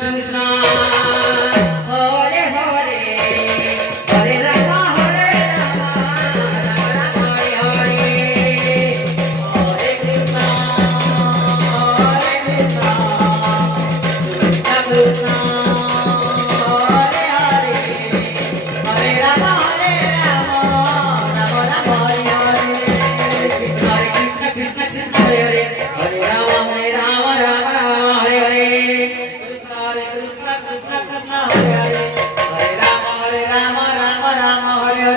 Krishna Hare Hare Hare Ram Hare Ram Ram Ram Hare Hare Hare Krishna Krishna Krishna Hare Hare Hare Ram Ram Ram Hare Hare Krishna Krishna Krishna Hare Hare Hare Ram Ram Ram Hare Hare Krishna Krishna Krishna